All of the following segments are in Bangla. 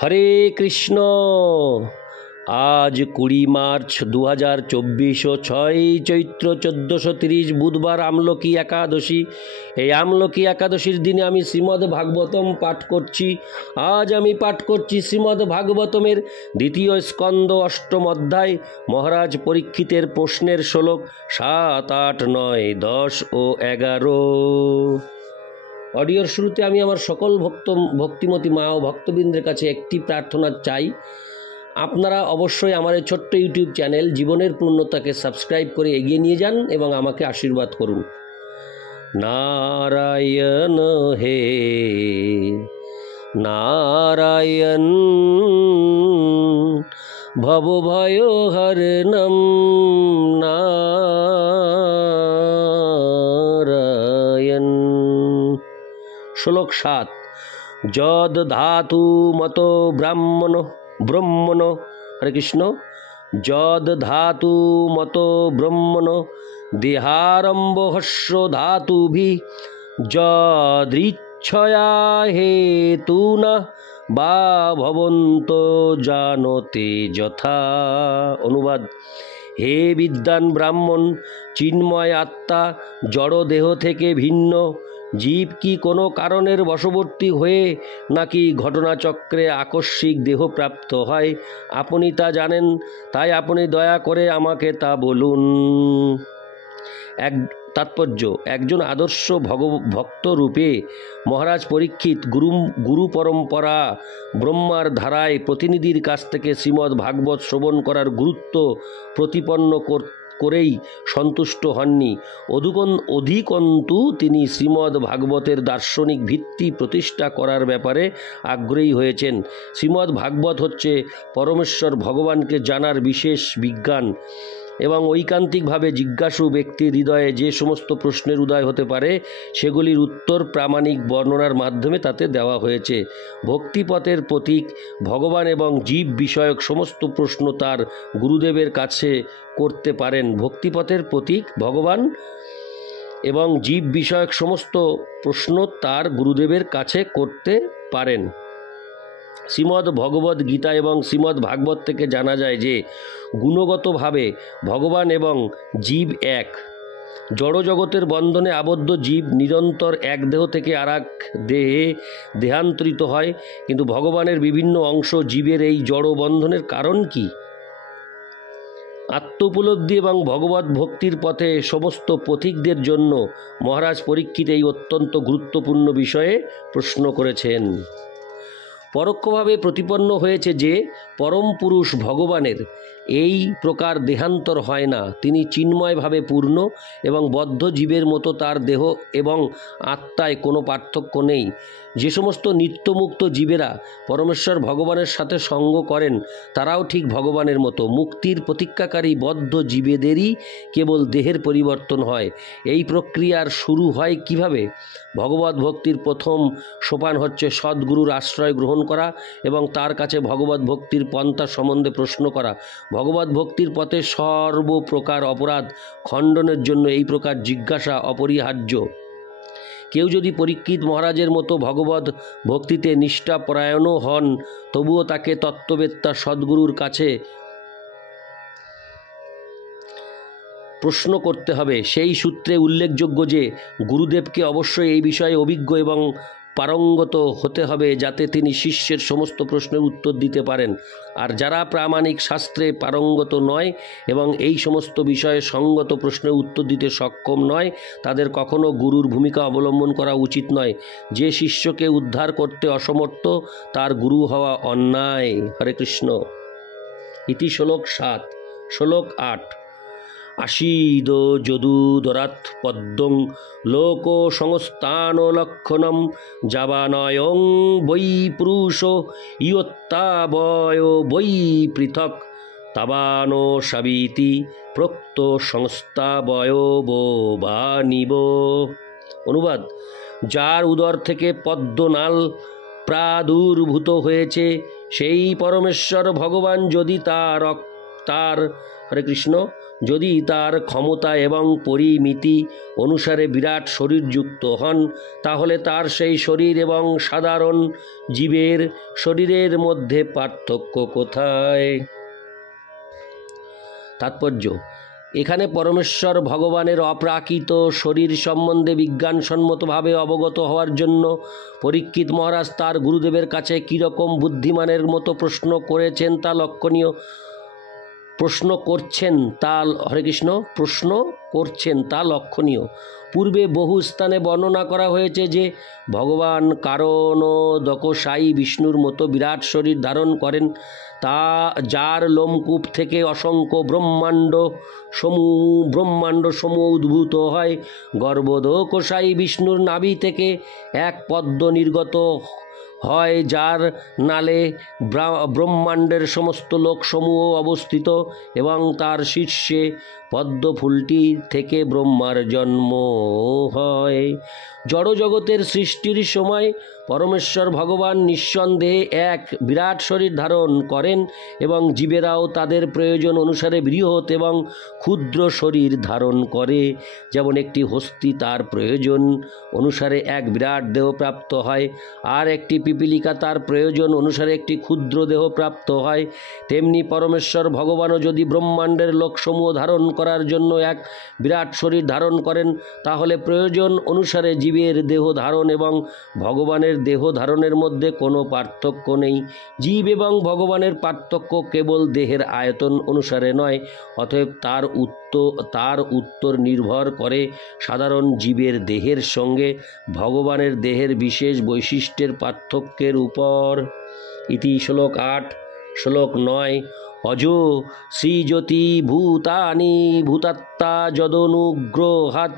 হরে কৃষ্ণ। আজ 20 মার্চ 2024 ও 6 চৈত্র 1430 বুধবার আমলকি একাদশী। এই আমলকি একাদশীর দিনে আমি শ্রীমদ্ ভাগবতম পাঠ করছি। আজ আমি পাঠ করছি শ্রীমদ্ ভাগবতমের 2য় স্কন্দ 8ম অধ্যায় মহারাজ পরীক্ষিতের প্রশ্নের শ্লোক 7, 8, 9, 10 ও 11। অডিওর শুরুতে আমি আমার সকল ভক্তিমতী মা ও ভক্তবৃন্দের কাছে একটি প্রার্থনা চাই। আপনারা অবশ্যই আমার এই ছোট্ট ইউটিউব চ্যানেল জীবনের পূর্ণতাকে সাবস্ক্রাইব করে এগিয়ে নিয়ে যান এবং আমাকে আশীর্বাদ করুন। নারায়ণ হে নারায়ণ ভবভয় হরণম নারায়ণ। শ্লোক 7। যদ ধাতু মত ব্রহ্মণ হরে কৃষ্ণ। যদ ধাতু মত ব্রহ্মণ দেহারম্ভ হস্য ধাতুভি যদৃচ্ছয়া হেতুনা বা ভবন্ত জানতে যথা। অনুবাদ: হে বিদ্বান ব্রাহ্মণ, চিন্ময় আত্মা জড় দেহ থেকে ভিন্ন। জীব কি কোনো কারণের বশবর্তী হয়ে নাকি ঘটনাচক্রে আকস্মিক দেহপ্রাপ্ত হয়? আপনি তা জানেন, তাই আপনি দয়া করে আমাকে তা বলুন। তাৎপর্য: একজন আদর্শ ভক্ত রূপে মহারাজ পরীক্ষিত গুরু পরম্পরা ব্রহ্মার ধারায় প্রতিনিধির কাছ থেকে শ্রীমদ্ ভাগবত শ্রবণ করার গুরুত্ব প্রতিপন্ন করেই সন্তুষ্ট হননি, অধিকন্তু তিনি শ্রীমদ্ ভাগবতের দার্শনিক ভিত্তি প্রতিষ্ঠা করার ব্যাপারে আগ্রহী হয়েছেন। শ্রীমদ্ ভাগবত হচ্ছে পরমেশ্বর ভগবানকে জানার বিশেষ বিজ্ঞান এবং ঐকান্তিকভাবে জিজ্ঞাসু ব্যক্তির হৃদয়ে যে সমস্ত প্রশ্নের উদয় হতে পারে সেগুলির উত্তর প্রামাণিক বর্ণনার মাধ্যমে তাতে দেওয়া হয়েছে। ভক্তিপথের প্রতীক ভগবান এবং জীব বিষয়ক সমস্ত প্রশ্ন তার গুরুদেবের কাছে করতে পারেন। ভক্তিপথের প্রতীক ভগবান এবং জীব বিষয়ক সমস্ত প্রশ্ন তার গুরুদেবের কাছে করতে পারেন। শ্রীমদ্ ভগবদ্ গীতা এবং শ্রীমদ্ ভাগবত থেকে জানা যায় যে গুণগতভাবে ভগবান এবং জীব এক। জড়জগতের বন্ধনে আবদ্ধ জীব নিরন্তর এক দেহ থেকে আরেক দেহে দেহান্তরিত হয়, কিন্তু ভগবানের বিভিন্ন অংশ জীবের এই জড় বন্ধনের কারণ কি? আত্মোপলব্ধি এবং ভগবত ভক্তির পথে সমস্ত পথিকদের জন্য মহারাজ পরীক্ষিত এই অত্যন্ত গুরুত্বপূর্ণ বিষয়ে প্রশ্ন করেছেন। পরোক্ষভাবে প্রতিপন্ন হয়েছে যে পরম পুরুষ ভগবানের এই প্রকার দেহান্তর হয় না। তিনি চিন্ময়ভাবে পূর্ণ এবং বদ্ধ জীবের মতো তার দেহ এবং আত্মায় কোনো পার্থক্য নেই। যে সমস্ত নিত্যমুক্ত জীবেরা পরমেশ্বর ভগবানের সাথে সঙ্গ করেন তারাও ঠিক ভগবানের মতো। মুক্তির প্রতীক্ষাকারী বদ্ধ জীবেদেরই কেবল দেহের পরিবর্তন হয়। এই প্রক্রিয়ার শুরু হয় কিভাবে? ভগবত ভক্তির প্রথম সোপান হচ্ছে সদ্গুরুর আশ্রয় গ্রহণ করা এবং তার কাছে ভগবত ভক্তির পন্থা সম্বন্ধে প্রশ্ন করা। ভগবত ভক্তির পথে সর্বপ্রকার অপরাধ খণ্ডনের জন্য এই প্রকার জিজ্ঞাসা অপরিহার্য। কেউ যদি পরীক্ষিত মহারাজের মতো ভগবত ভক্তিতে নিষ্ঠাপরায়ণও হন, তবুও তাকে তত্ত্ববেত্তা সদ্গুরুর কাছে প্রশ্ন করতে হবে। সেই সূত্রে উল্লেখযোগ্য যে গুরুদেবকে অবশ্যই এই বিষয়ে অভিজ্ঞ এবং পারঙ্গত হতে হবে যাতে তিনি শিষ্যের সমস্ত প্রশ্নের উত্তর দিতে পারেন। আর যারা প্রামাণিক শাস্ত্রে পারঙ্গত নয় এবং এই সমস্ত বিষয়ে সঙ্গত প্রশ্নের উত্তর দিতে সক্ষম নয়, তাদের কখনো গুরুর ভূমিকা অবলম্বন করা উচিত নয়। যে শিষ্যকে উদ্ধার করতে অসমর্থ তার গুরু হওয়া অন্যায়। হরে কৃষ্ণ। ইতি শ্লোক 7। শ্লোক 8। আশীদ যদুদরাৎ পদ্মং লোক সংস্থান লক্ষণম যাবানয়ং বৈ পুরুষ ইয়ত্তাবয় বৈ পৃথক তাবানো সাবিতি প্রক্ত সংস্থাবয়বানিব। অনুবাদ: যার উদর থেকে পদ্মনাল প্রাদুর্ভূত হয়েছে সেই পরমেশ্বর ভগবান যদি তার হরে কৃষ্ণ যদি তার ক্ষমতা এবং পরিমিতি অনুসারে বিরাট শরীরযুক্ত হন, তাহলে তার সেই শরীর এবং সাধারণ জীবের শরীরের মধ্যে পার্থক্য কোথায়? তাৎপর্য: এখানে পরমেশ্বর ভগবানের অপ্রাকৃত শরীর সম্বন্ধে বিজ্ঞানসম্মতভাবে অবগত হওয়ার জন্য পরীক্ষিত মহারাজ তার গুরুদেবের কাছে কীরকম বুদ্ধিমানের মতো প্রশ্ন করছেন তা লক্ষণীয়। পূর্বে বহু স্থানে বর্ণনা করা হয়েছে যে ভগবান কারণোদকশায়ী বিষ্ণুর মতো বিরাট শরীর ধারণ করেন, যার লোমকূপ থেকে অসংখ্য ব্রহ্মাণ্ড সমূহ উদ্ভূত হয়। গর্ভোদকশায়ী বিষ্ণুর নাভি থেকে এক পদ্ম নির্গত হয়, যার নালে ব্রহ্মাণ্ডের সমস্ত লোকসমূহ অবস্থিত, এবং তার শীর্ষে পদ্মফুলটি থেকে ব্রহ্মার জন্ম হয়। জড়জগতের সৃষ্টির সময় পরমেশ্বর ভগবান নিঃসন্দেহে এক বিরাট শরীর ধারণ করেন এবং জীবেরাও তাদের প্রয়োজন অনুসারে বৃহৎ এবং ক্ষুদ্র শরীর ধারণ করে। যেমন একটি হস্তি তার প্রয়োজন অনুসারে এক বিরাট দেহ প্রাপ্ত হয়, আর একটি পিপীলিকা তার প্রয়োজন অনুসারে একটি ক্ষুদ্র দেহ প্রাপ্ত হয়, তেমনি পরমেশ্বর ভগবানও যদি ব্রহ্মাণ্ডের লোকসমূহ ধারণ করার জন্য এক বিরাট শরীর ধারণ করেন, তাহলে প্রয়োজন অনুসারে জীবের দেহ ধারণ এবং ভগবানের দেহ ধারণের মধ্যে কোনো পার্থক্য নেই। জীব এবং ভগবানের পার্থক্য কেবল দেহের আয়তন অনুসারে নয়, অতএব তার উত্তর নির্ভর করে সাধারণ জীবের দেহের সঙ্গে ভগবানের দেহের বিশেষ বৈশিষ্ট্যের পার্থক্যের উপর। ইতি শ্লোক 8। শ্লোক 9। অজো শ্রীজ্যোতি ভূতানি ভূতাত্মা যদনুগ্রহাৎ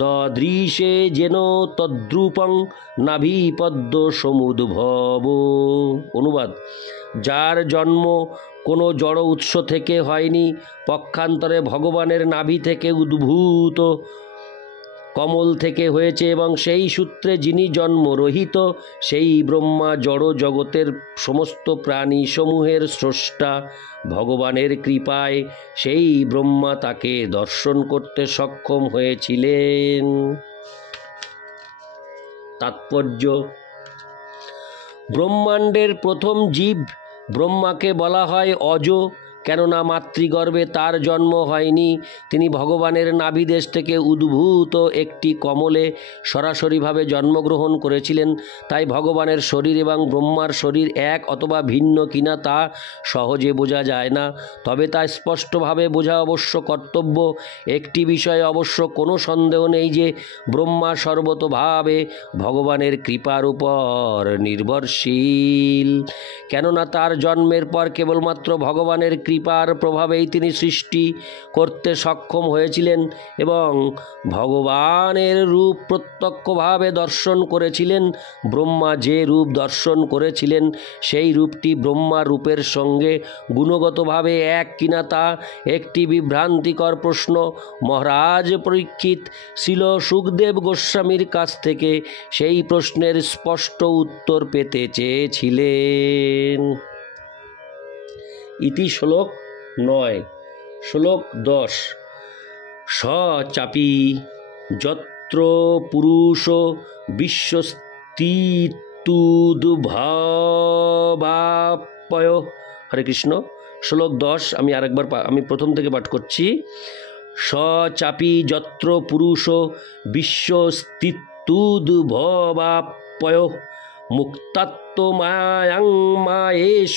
দদৃশে যেন তদ্রূপং নাভিপদ্ম সমুদ্ভব। অনুবাদ: যার জন্ম কোনো জড় উৎস থেকে হয়নি, পক্ষান্তরে ভগবানের নাভি থেকে উদ্ভূত কমল থেকে হয়েছে, এবং সেই সূত্রে যিনি জন্মরহিত, সেই ব্রহ্মা জড় জগতের সমস্ত প্রাণী সমূহের স্রষ্টা। ভগবানের কৃপায় সেই ব্রহ্মা তাকে দর্শন করতে সক্ষম হয়েছিলেন। তাৎপর্য: ব্রহ্মাণ্ডের প্রথম জীব ব্রহ্মাকে বলা হয় অজ, কেননা মাতৃগর্ভে তার জন্ম হয়নি। তিনি ভগবানের নাভিদেশ থেকে উদ্ভূত একটি কমলে সরাসরিভাবে জন্মগ্রহণ করেছিলেন। তাই ভগবানের শরীর এবং ব্রহ্মার শরীর এক অথবা ভিন্ন কিনা তা সহজে বোঝা যায় না, তবে তা স্পষ্টভাবে বোঝা অবশ্য কর্তব্য। একটি বিষয়ে অবশ্য কোনো সন্দেহ নেই যে ব্রহ্মা সর্বতোভাবে ভগবানের কৃপার উপর নির্ভরশীল, কেননা তার জন্মের পর কেবলমাত্র ভগবানের কৃপার প্রভাবেই তিনি সৃষ্টি করতে সক্ষম হয়েছিলেন এবং ভগবানের রূপ প্রত্যক্ষভাবে দর্শন করেছিলেন। ব্রহ্মা যে রূপ দর্শন করেছিলেন সেই রূপটি ব্রহ্মা রূপের সঙ্গে গুণগতভাবে এক কিনা তা একটি বিভ্রান্তিকর প্রশ্ন। মহারাজ পরীক্ষিত শ্রীল সুখদেব গোস্বামীর কাছ থেকে সেই প্রশ্নের স্পষ্ট উত্তর পেতে চেয়েছিলেন। ইতি শ্লোক 9। শ্লোক 10। স চাপি যত্র পুরুষ বিশ্বস্থিতুদ্ভবাপয়। হরে কৃষ্ণ। শ্লোক 10 আমি প্রথম থেকে পাঠ করছি। স চাপি যত্র পুরুষ বিশ্বস্থিতুদ্ভবাপয় মুক্তাত্মায়াং মায়েশ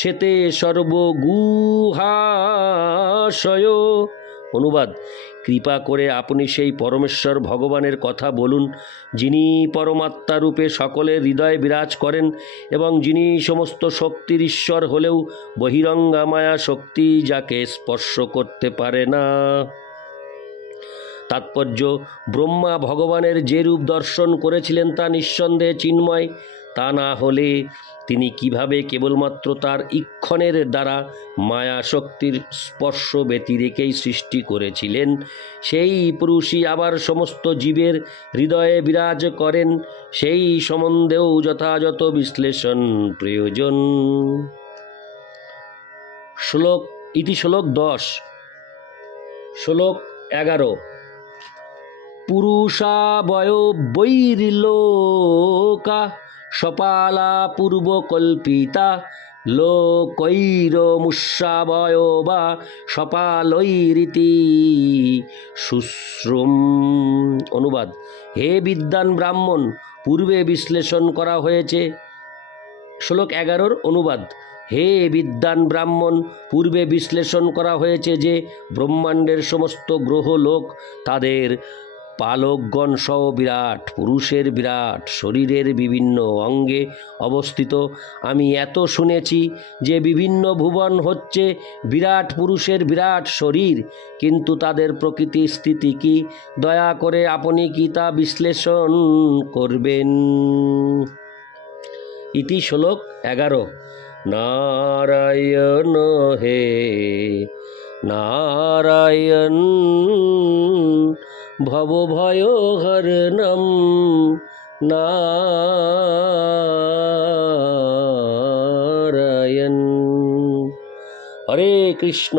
সেতে সর্বগুহাশয়। অনুবাদ: কৃপা করে আপনি সেই পরমেশ্বর ভগবানের কথা বলুন, যিনি পরমাত্মা রূপে সকলের হৃদয়ে বিরাজ করেন এবং যিনি সমস্ত শক্তির ঈশ্বর হলেও বহিরঙ্গা মায়া শক্তি যাকে স্পর্শ করতে পারে না। তাৎপর্য: ব্রহ্মা ভগবানের যে রূপ দর্শন করেছিলেন তা নিঃসন্দেহে চিন্ময়। তা না হলে তিনি কিভাবে কেবলমাত্র তার ঈক্ষণের দ্বারা মায়া শক্তির স্পর্শ ব্যতিরেকেই সৃষ্টি করেছিলেন? সেই পুরুষই আবার সমস্ত জীবের হৃদয়ে বিরাজ করেন, সেই সম্বন্ধেও যথাযথ বিশ্লেষণ প্রয়োজন। ইতি শ্লোক 10। শ্লোক 11। পুরুষাবয়বৈর্লোকা সপালা পূর্বকল্পিতা লোকৈরমুষ্যাবয়বা সপালৈরিতি শুশ্রুম। অনুবাদ: হে বিদ্বান ব্রাহ্মণ, পূর্বে বিশ্লেষণ করা হয়েছে। শ্লোক 11 অনুবাদ: হে বিদ্বান ব্রাহ্মণ, পূর্বে বিশ্লেষণ করা হয়েছে যে ব্রহ্মাণ্ডের সমস্ত গ্রহ লোক তাদের পালকগণ সহ বিরাট পুরুষের বিরাট শরীরের বিভিন্ন অঙ্গে অবস্থিত। আমি এত শুনেছি যে বিভিন্ন ভুবন হচ্ছে বিরাট পুরুষের বিরাট শরীর, কিন্তু তাদের প্রকৃতি স্থিতি কি? দয়া করে আপনি কি তা বিশ্লেষণ করবেন? ইতি শ্লোক 11। নারায়ণ হে নারায়ণ ভবভয়হরণম নারায়ণ। হরে কৃষ্ণ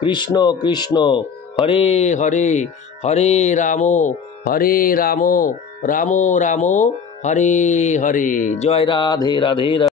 কৃষ্ণ কৃষ্ণ হরে হরে, হরে রাম রাম রাম হরে হরে। জয় রাধে রাধে রাধে।